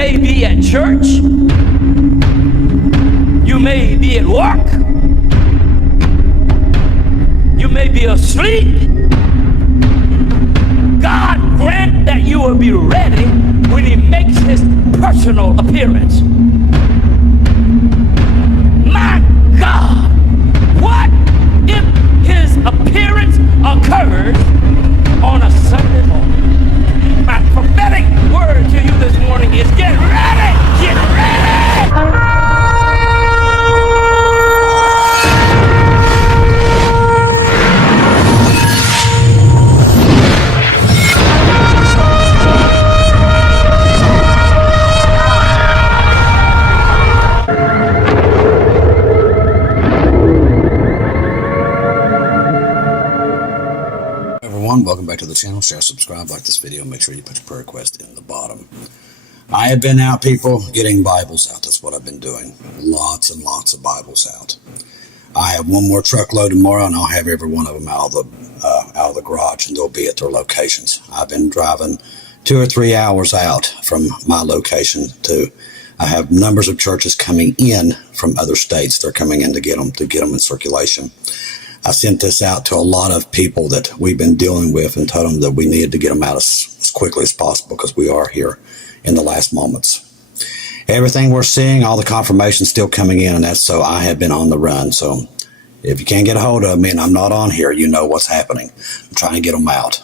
may be at church. You may be at work. You may be asleep. God grant that you will be ready when he makes his personal appearance. My God, what if his appearance occurs on a Sunday morning? My prophetic word to you this morning is get ready! Get ready! Welcome back to the channel. Share, subscribe, like this video. Make sure you put your prayer request in the bottom. I have been out, people, getting Bibles out. That's what I've been doing. Lots and lots of Bibles out. I have one more truckload tomorrow, and I'll have every one of them out of the garage, and they'll be at their locations. I've been driving 2 or 3 hours out from my location I have numbers of churches coming in from other states. They're coming in to get them in circulation. I sent this out to a lot of people that we've been dealing with and told them that we needed to get them out as quickly as possible because we are here in the last moments. Everything we're seeing, all the confirmations still coming in, and that's so I have been on the run. So if you can't get a hold of me and I'm not on here, you know what's happening. I'm trying to get them out.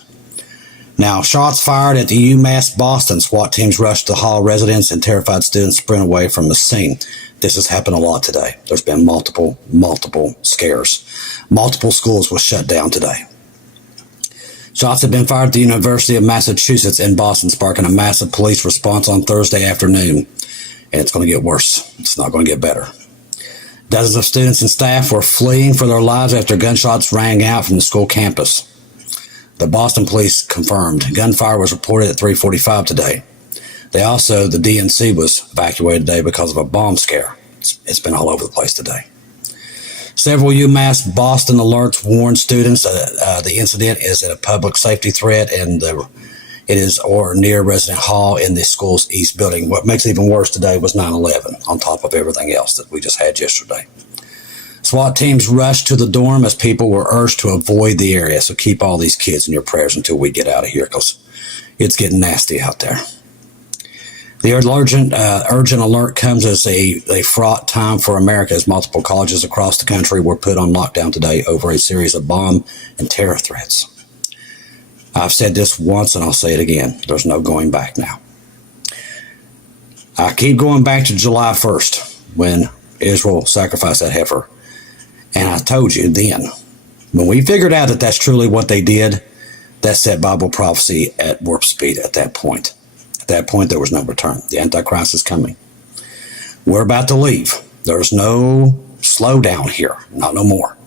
Now, shots fired at the UMass Boston. SWAT teams rushed to hall residents and terrified students sprint away from the scene. This has happened a lot today. There's been multiple scares. Multiple schools were shut down today. Shots have been fired at the University of Massachusetts in Boston, sparking a massive police response on Thursday afternoon. And it's going to get worse. It's not going to get better. Dozens of students and staff were fleeing for their lives after gunshots rang out from the school campus. The Boston police confirmed gunfire was reported at 3:45 today. The DNC was evacuated today because of a bomb scare. It's been all over the place today. Several UMass Boston alerts warned students the incident is a public safety threat and it is or near Resident Hall in the school's east building. What makes it even worse today was 9/11 on top of everything else that we just had yesterday. SWAT teams rushed to the dorm as people were urged to avoid the area. So keep all these kids in your prayers until we get out of here because it's getting nasty out there. The urgent alert comes as a fraught time for America as multiple colleges across the country were put on lockdown today over a series of bomb and terror threats. I've said this once and I'll say it again. There's no going back now. I keep going back to July 1st when Israel sacrificed that heifer. And I told you then, when we figured out that that's truly what they did, that set Bible prophecy at warp speed at that point. At that point, there was no return. The Antichrist is coming. We're about to leave. There's no slowdown here. Not no more.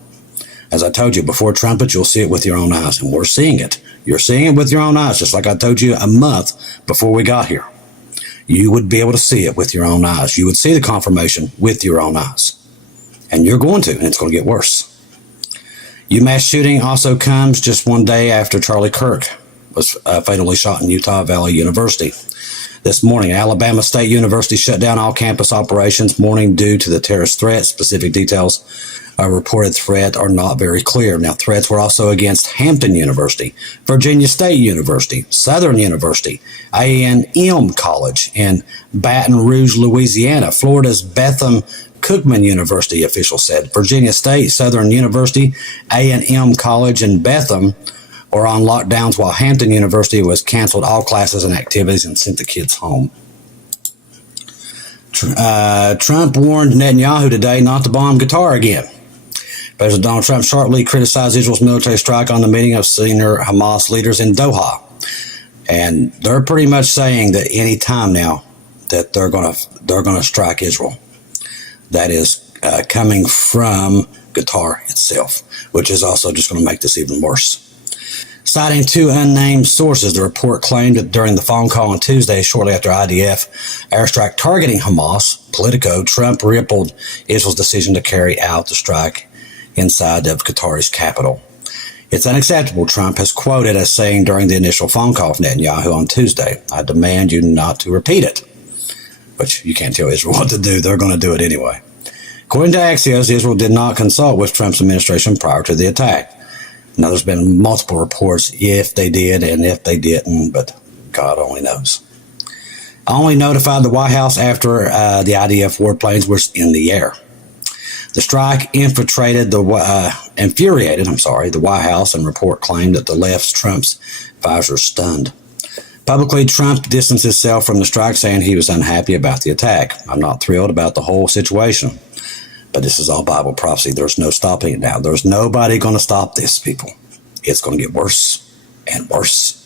As I told you, before trumpets, you'll see it with your own eyes. And we're seeing it. You're seeing it with your own eyes, just like I told you a month before we got here. You would be able to see it with your own eyes. You would see the confirmation with your own eyes. And you're going to, and it's going to get worse. UMass shooting also comes just one day after Charlie Kirk was fatally shot in Utah Valley University. This morning, Alabama State University shut down all campus operations morning due to the terrorist threat. Specific details of reported threat are not very clear. Now, threats were also against Hampton University, Virginia State University, Southern University, A&M College in Baton Rouge, Louisiana, Florida's Bethlehem Cookman University, officials said. Virginia State, Southern University, A&M College, and Bethlehem are on lockdowns while Hampton University was canceled all classes and activities and sent the kids home. Trump warned Netanyahu today not to bomb Qatar again. President Donald Trump sharply criticized Israel's military strike on the meeting of senior Hamas leaders in Doha. And they're pretty much saying that any time now that they're going to strike Israel. That is coming from Qatar itself, which is also just going to make this even worse. Citing two unnamed sources, the report claimed that during the phone call on Tuesday, shortly after IDF airstrike targeting Hamas, Politico, Trump rippled Israel's decision to carry out the strike inside of Qatar's capital. It's unacceptable, Trump has quoted as saying during the initial phone call with Netanyahu on Tuesday. I demand you not to repeat it. which you can't tell Israel what to do. They're going to do it anyway. According to Axios, Israel did not consult with Trump's administration prior to the attack. Now, there's been multiple reports if they did and if they didn't, but God only knows. Only notified the White House after the IDF warplanes were in the air. The strike infuriated the White House, and report claimed that the left's Trump's advisors stunned. Publicly, Trump distanced himself from the strike, saying he was unhappy about the attack. I'm not thrilled about the whole situation. But this is all Bible prophecy. There's no stopping it now. There's nobody going to stop this, people. It's going to get worse and worse.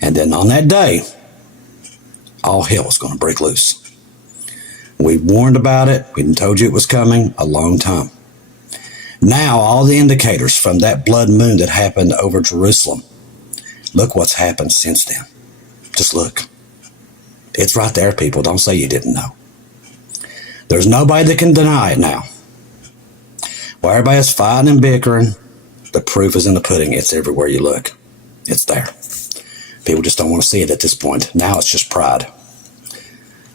And then on that day, all hell is going to break loose. We warned about it. We told you it was coming a long time. Now, all the indicators from that blood moon that happened over Jerusalem, look what's happened since then. Just look. It's right there, people. Don't say you didn't know. There's nobody that can deny it now. While everybody's fighting and bickering, the proof is in the pudding. It's everywhere you look. It's there. People just don't want to see it at this point. Now it's just pride.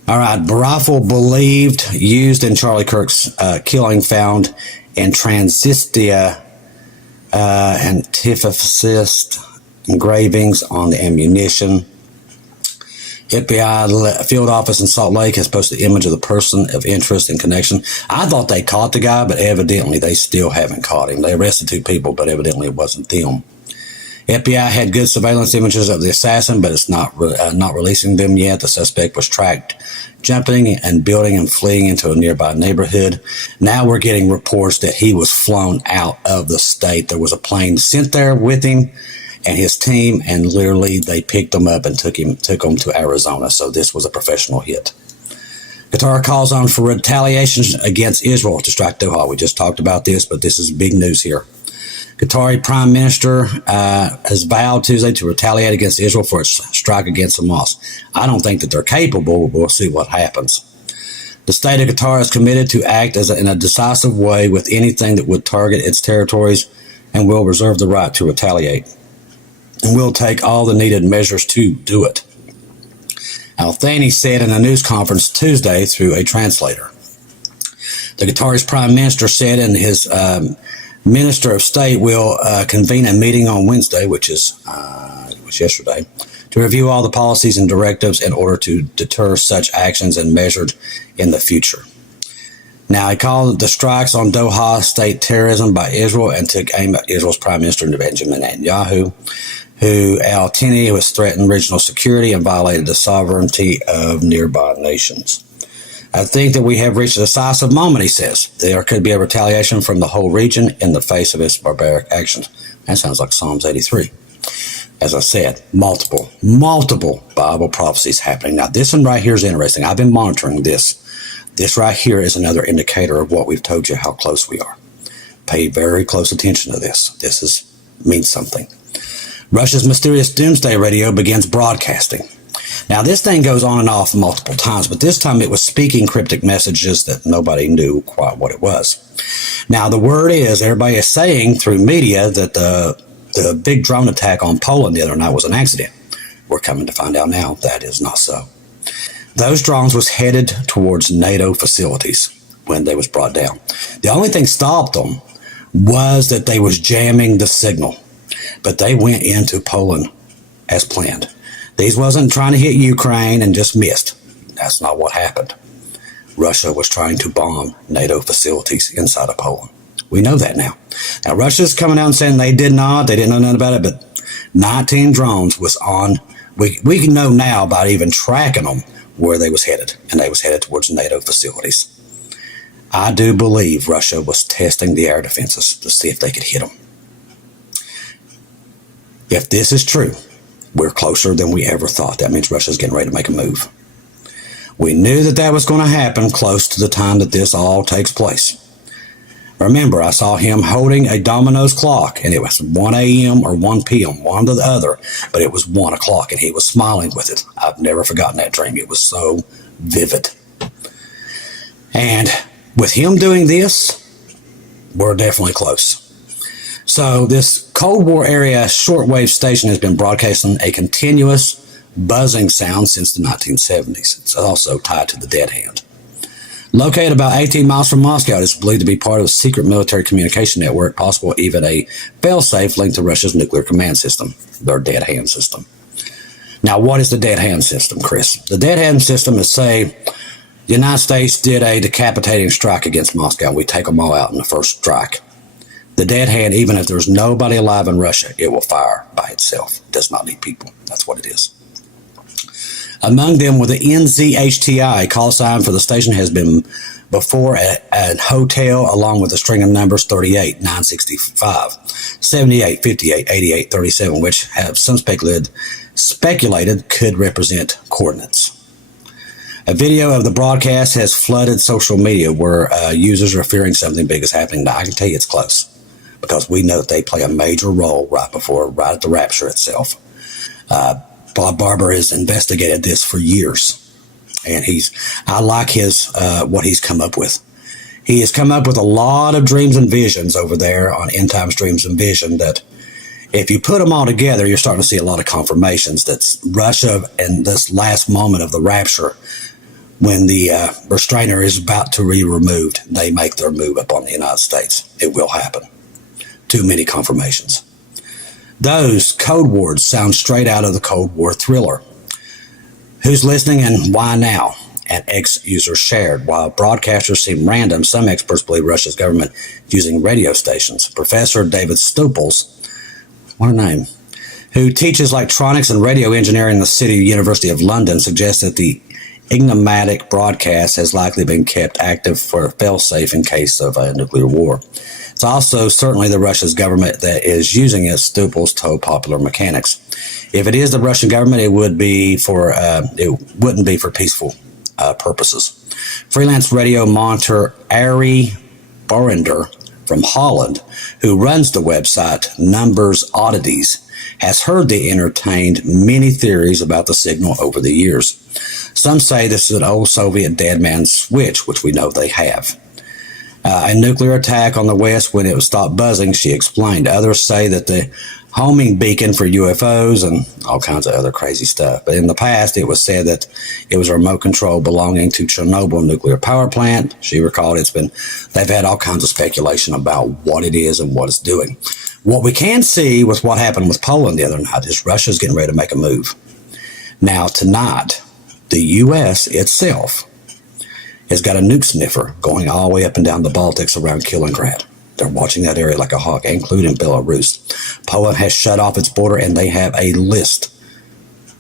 All right, rifle believed used in Charlie Kirk's killing found in Transistia antiphascist engravings on the ammunition. FBI field office in Salt Lake has posted the image of the person of interest and connection. I thought they caught the guy, but evidently they still haven't caught him. They arrested 2 people, but evidently it wasn't them. FBI had good surveillance images of the assassin, but it's not releasing them yet. The suspect was tracked jumping and building and fleeing into a nearby neighborhood. Now we're getting reports that he was flown out of the state. There was a plane sent there with him and his team, and literally they picked him up and took him to Arizona. So this was a professional hit. Qatar calls on for retaliation against Israel to strike Doha. We just talked about this, but this is big news here. Qatari Prime Minister has vowed Tuesday to retaliate against Israel for its strike against Hamas. I don't think that they're capable. We'll see what happens. The state of Qatar is committed to act in a decisive way with anything that would target its territories and will reserve the right to retaliate. And will take all the needed measures to do it. Al-Thani said in a news conference Tuesday through a translator. The Qatari's Prime Minister said in his Minister of State will convene a meeting on Wednesday, which was yesterday, to review all the policies and directives in order to deter such actions and measures in the future. Now, he called the strikes on Doha state terrorism by Israel and took aim at Israel's Prime Minister Benjamin Netanyahu, who Al-Thani was threatened regional security and violated the sovereignty of nearby nations. I think that we have reached a decisive moment, he says. There could be a retaliation from the whole region in the face of its barbaric actions. That sounds like Psalms 83. As I said, multiple Bible prophecies happening. Now, this one right here is interesting. I've been monitoring this. This right here is another indicator of what we've told you, how close we are. Pay very close attention to this. This means something. Russia's mysterious doomsday radio begins broadcasting. Now, this thing goes on and off multiple times, but this time it was speaking cryptic messages that nobody knew quite what it was. Now, the word is, everybody is saying through media that the big drone attack on Poland the other night was an accident. We're coming to find out now that is not so. Those drones was headed towards NATO facilities when they was brought down. The only thing stopped them was that they was jamming the signal, but they went into Poland as planned. These wasn't trying to hit Ukraine and just missed. That's not what happened. Russia was trying to bomb NATO facilities inside of Poland. We know that now. Now, Russia's coming out and saying they didn't know nothing about it, but 19 drones was on. We can know now by even tracking them where they was headed, and they was headed towards NATO facilities. I do believe Russia was testing the air defenses to see if they could hit them. If this is true, we're closer than we ever thought. That means Russia's getting ready to make a move. We knew that was going to happen close to the time that this all takes place. Remember, I saw him holding a Domino's clock, and it was 1 a.m. or 1 p.m., one or the other, but it was 1 o'clock, and he was smiling with it. I've never forgotten that dream. It was so vivid. And with him doing this, we're definitely close. So this Cold War area shortwave station has been broadcasting a continuous buzzing sound since the 1970s. It's also tied to the dead hand. Located about 18 miles from Moscow, it is believed to be part of a secret military communication network, possible even a failsafe linked to Russia's nuclear command system, their dead hand system. Now, what is the dead hand system, Chris? The dead hand system is, say, the United States did a decapitating strike against Moscow, and we take them all out in the first strike. The dead hand, even if there's nobody alive in Russia, it will fire by itself. It does not need people. That's what it is. Among them were the NZHTI. Call sign for the station has been before a hotel, along with a string of numbers 38, 965, 78, 58, 88, 37, which have some speculated could represent coordinates. A video of the broadcast has flooded social media where users are fearing something big is happening. Now, I can tell you it's close because we know that they play a major role right at the rapture itself. Bob Barber has investigated this for years, and I like what he's come up with. He has come up with a lot of dreams and visions over there on End Times Dreams and Vision that if you put them all together, you're starting to see a lot of confirmations that Russia and this last moment of the rapture, when the restrainer is about to be removed, they make their move upon the United States. It will happen. Too many confirmations. Those code words sound straight out of the Cold War thriller. Who's listening and why now? An ex-user shared. While broadcasters seem random, some experts believe Russia's government is using radio stations. Professor David Stuples, what a name, who teaches electronics and radio engineering in the City University of London, suggests that the enigmatic broadcast has likely been kept active for a failsafe in case of a nuclear war. It's also certainly the Russia's government that is using it, Stuples told Popular Mechanics. If it is the Russian government, it wouldn't be for peaceful purposes. Freelance radio monitor Ari Borender from Holland, who runs the website Numbers Oddities, has heard the entertained many theories about the signal over the years. Some say this is an old Soviet dead man's switch, which we know they have. A nuclear attack on the West when it would stop buzzing, she explained. Others say that the homing beacon for UFOs and all kinds of other crazy stuff. But in the past, it was said that it was a remote control belonging to Chernobyl nuclear power plant. She recalled they've had all kinds of speculation about what it is and what it's doing. What we can see with what happened with Poland the other night is Russia's getting ready to make a move. Now, tonight, the U.S. itself has got a nuke sniffer going all the way up and down the Baltics around Kaliningrad. They're watching that area like a hawk, including Belarus. Poland has shut off its border, and they have a list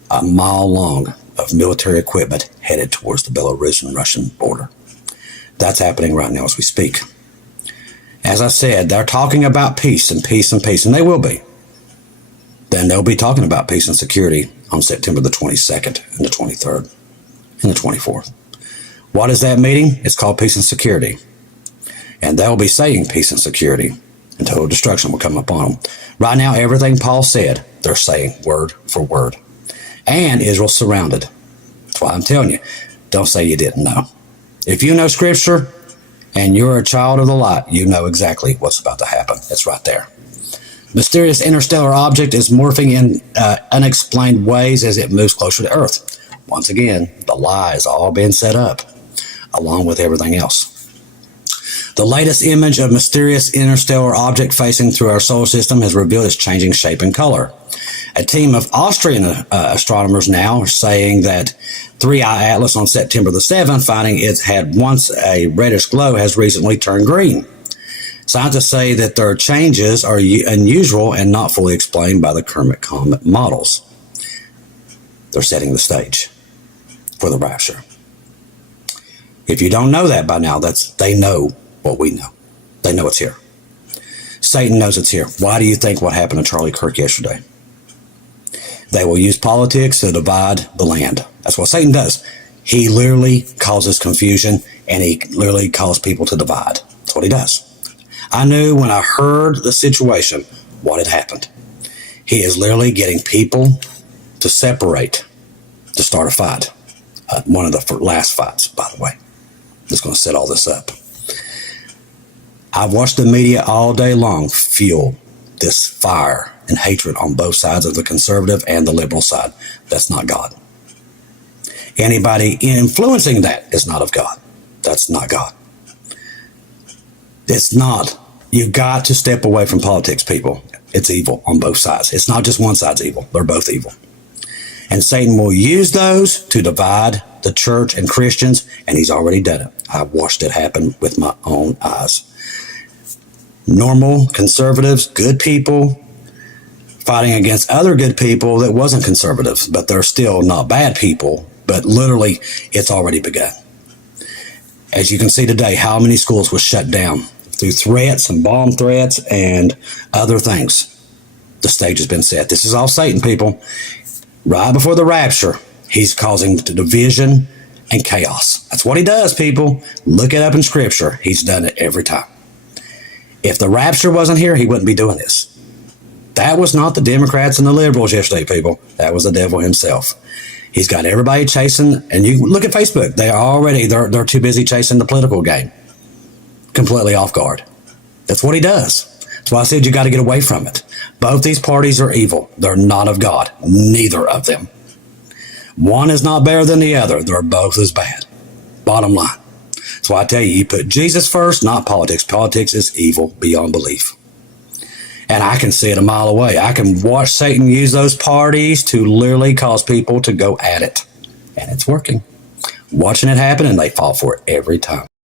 a mile long of military equipment headed towards the Belarusian-Russian border. That's happening right now as we speak. As I said, they're talking about peace and peace and peace, and they will be. Then they'll be talking about peace and security on September the 22nd and the 23rd and the 24th. What is that meeting? It's called Peace and Security. And they'll be saying peace and security, and total destruction will come upon them. Right now, everything Paul said, they're saying word for word. And Israel's surrounded. That's why I'm telling you, don't say you didn't know. If you know Scripture and you're a child of the light, you know exactly what's about to happen. It's right there. Mysterious interstellar object is morphing in unexplained ways as it moves closer to Earth. Once again, the lie has all been set up, along with everything else. The latest image of mysterious interstellar object facing through our solar system has revealed its changing shape and color. A team of Austrian astronomers now are saying that 3i Atlas on September the 7th, finding it had once a reddish glow, has recently turned green. Scientists say that their changes are unusual and not fully explained by the current comet models. They're setting the stage for the rapture. If you don't know that by now, they know what we know. They know it's here. Satan knows it's here. Why do you think what happened to Charlie Kirk yesterday? They will use politics to divide the land. That's what Satan does. He literally causes confusion, and he literally causes people to divide. That's what he does. I knew when I heard the situation what had happened. He is literally getting people to separate to start a fight. One of the last fights, by the way, that's going to set all this up. I've watched the media all day long fuel this fire and hatred on both sides of the conservative and the liberal side. That's not God. Anybody influencing that is not of God. That's not God. It's not. You've got to step away from politics, people. It's evil on both sides. It's not just one side's evil. They're both evil. And Satan will use those to divide the church and Christians, and he's already done it. I've watched it happen with my own eyes. Normal conservatives, good people, fighting against other good people that wasn't conservatives, but they're still not bad people, but literally it's already begun. As you can see today, how many schools were shut down through threats and bomb threats and other things. The stage has been set. This is all Satan, people. Right before the rapture, he's causing division and chaos. That's what he does, people. Look it up in Scripture. He's done it every time. If the rapture wasn't here, he wouldn't be doing this. That was not the Democrats and the liberals yesterday, people. That was the devil himself. He's got everybody chasing, and you look at Facebook. They're too busy chasing the political game. Completely off guard. That's what he does. That's why I said you got to get away from it. Both these parties are evil. They're not of God. Neither of them. One is not better than the other. They're both as bad. Bottom line. That's why I tell you, you put Jesus first, not politics. Politics is evil beyond belief. And I can see it a mile away. I can watch Satan use those parties to literally cause people to go at it. And it's working. Watching it happen, and they fall for it every time.